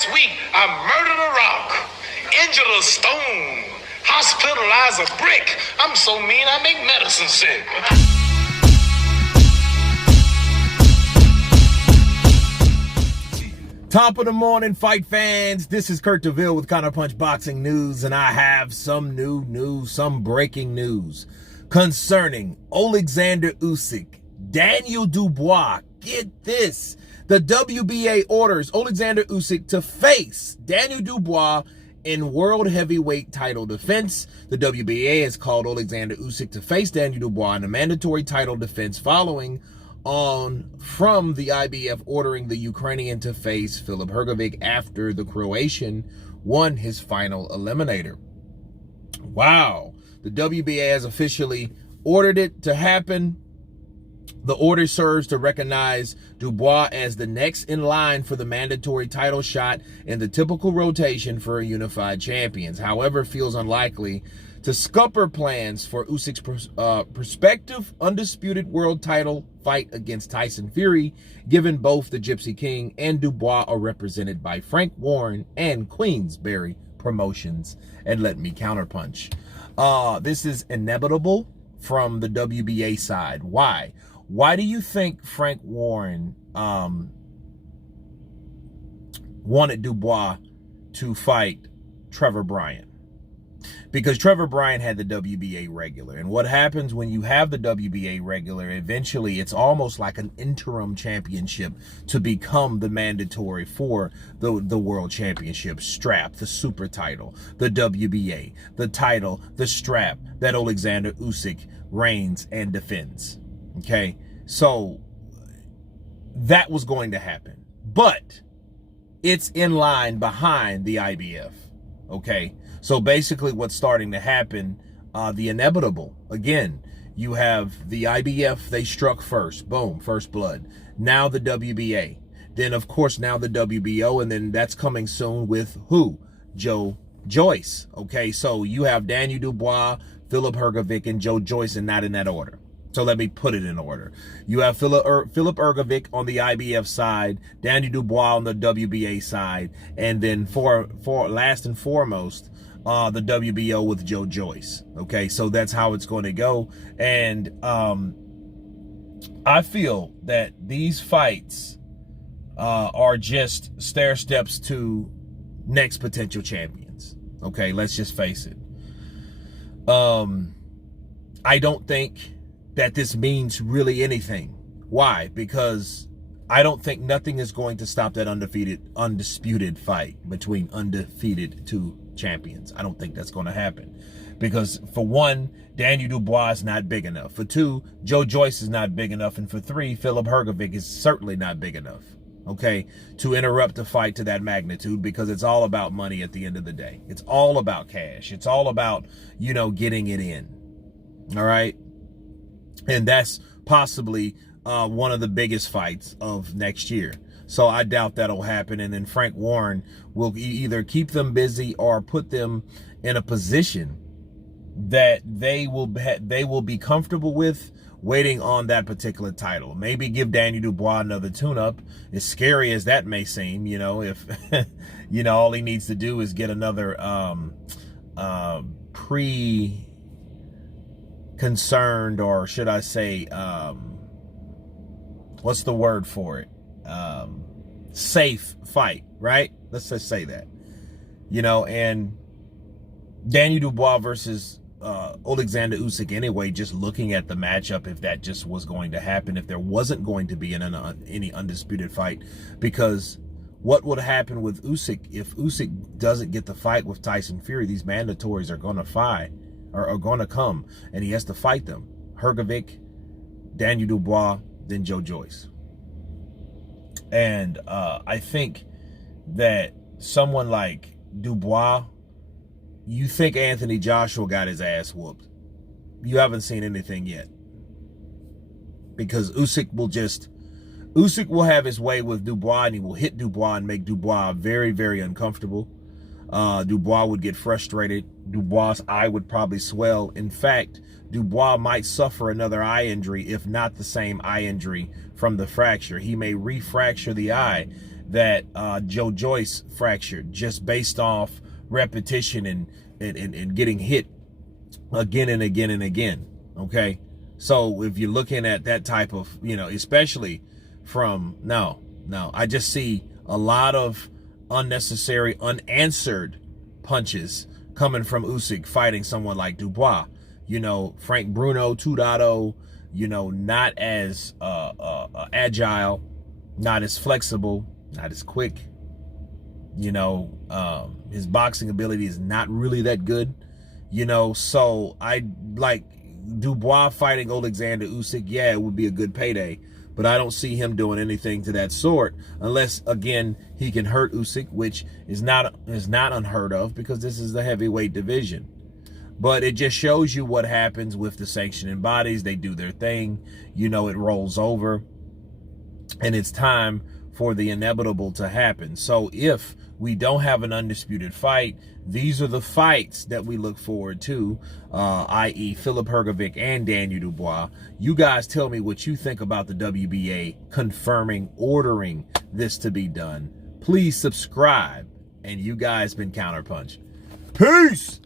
This week, I murdered a rock, injured a stone, hospitalized a brick. I'm so mean, I make medicine sick. Top of the morning, fight fans. This is Kurt DeVille with Counterpunch Boxing News, and I have some new news, some breaking news concerning Oleksandr Usyk. Daniel Dubois, get this. The WBA orders Oleksandr Usyk to face Daniel Dubois in world heavyweight title defense. The WBA has called Oleksandr Usyk to face Daniel Dubois in a mandatory title defense following on from the IBF ordering the Ukrainian to face Filip Hrgovic after the Croatian won his final eliminator. Wow. The WBA has officially ordered it to happen. The order serves to recognize Dubois as the next in line for the mandatory title shot in the typical rotation for unified champions. However, feels unlikely to scupper plans for Usyk's prospective undisputed world title fight against Tyson Fury, given both the Gypsy King and Dubois are represented by Frank Warren and Queensberry Promotions. And let me counterpunch. This is inevitable from the WBA side. Why? Why do you think Frank Warren wanted Dubois to fight Trevor Bryan? Because Trevor Bryan had the WBA regular. And what happens when you have the WBA regular, eventually it's almost like an interim championship to become the mandatory for the world championship strap, the super title, the WBA, the title, the strap that Oleksandr Usyk reigns and defends. Okay, so that was going to happen. But it's in line behind the IBF. Okay, so basically what's starting to happen, the inevitable. Again, you have the IBF, they struck first. Boom, first blood. Now the WBA. Then, of course, now the WBO, and then that's coming soon with who? Joe Joyce. Okay, so you have Daniel Dubois, Filip Hrgovic, and Joe Joyce, and not in that order. So let me put it in order. You have Filip Hrgovic on the IBF side, Daniel Dubois on the WBA side, and then for last and foremost, the WBO with Joe Joyce. Okay, so that's how it's going to go. And I feel that these fights are just stair steps to next potential champions. Okay, let's just face it. I don't think that this means really anything. Why? Because I don't think nothing is going to stop that undisputed fight between undefeated two champions. I don't think that's going to happen. Because for one, Daniel Dubois is not big enough. For two, Joe Joyce is not big enough. And for three, Filip Hrgovic is certainly not big enough, okay, to interrupt a fight to that magnitude, because it's all about money at the end of the day. It's all about cash. It's all about, you know, getting it in. All right? And that's possibly one of the biggest fights of next year. So I doubt that'll happen. And then Frank Warren will either keep them busy or put them in a position that they will be comfortable with waiting on that particular title. Maybe give Daniel Dubois another tune-up. As scary as that may seem, you know, if you know, all he needs to do is get another concerned, or should I say, what's the word for it? Safe fight, right? Let's just say that. You know, and Daniel Dubois versus Oleksandr Usyk anyway, just looking at the matchup, if that just was going to happen, if there wasn't going to be any undisputed fight, because what would happen with Usyk if Usyk doesn't get the fight with Tyson Fury? These mandatories are going to fight. Are going to come, and he has to fight them. Hrgovic, Daniel Dubois, then Joe Joyce. And I think that someone like Dubois, you think Anthony Joshua got his ass whooped. You haven't seen anything yet. Because Usyk will have his way with Dubois, and he will hit Dubois and make Dubois very, very uncomfortable. Dubois would get frustrated. Dubois' eye would probably swell. In fact, Dubois might suffer another eye injury, if not the same eye injury from the fracture. He may refracture the eye that Joe Joyce fractured just based off repetition and getting hit again and again and again. Okay. So if you're looking at that type of, especially from I just see a lot of unnecessary, unanswered punches coming from Usyk fighting someone like Dubois. Frank Bruno 2.0, not as agile, not as flexible, not as quick. His boxing ability is not really that good. So I like Dubois fighting Oleksandr Usyk. Yeah, it would be a good payday, but I don't see him doing anything to that sort unless, again, he can hurt Usyk, which is not unheard of because this is the heavyweight division. But it just shows you what happens with the sanctioning bodies. They do their thing, it rolls over, and it's time for the inevitable to happen. So if we don't have an undisputed fight, these are the fights that we look forward to, i.e. Filip Hrgovic and Daniel Dubois. You guys tell me what you think about the WBA ordering this to be done. Please subscribe. And you guys been Counterpunch. Peace!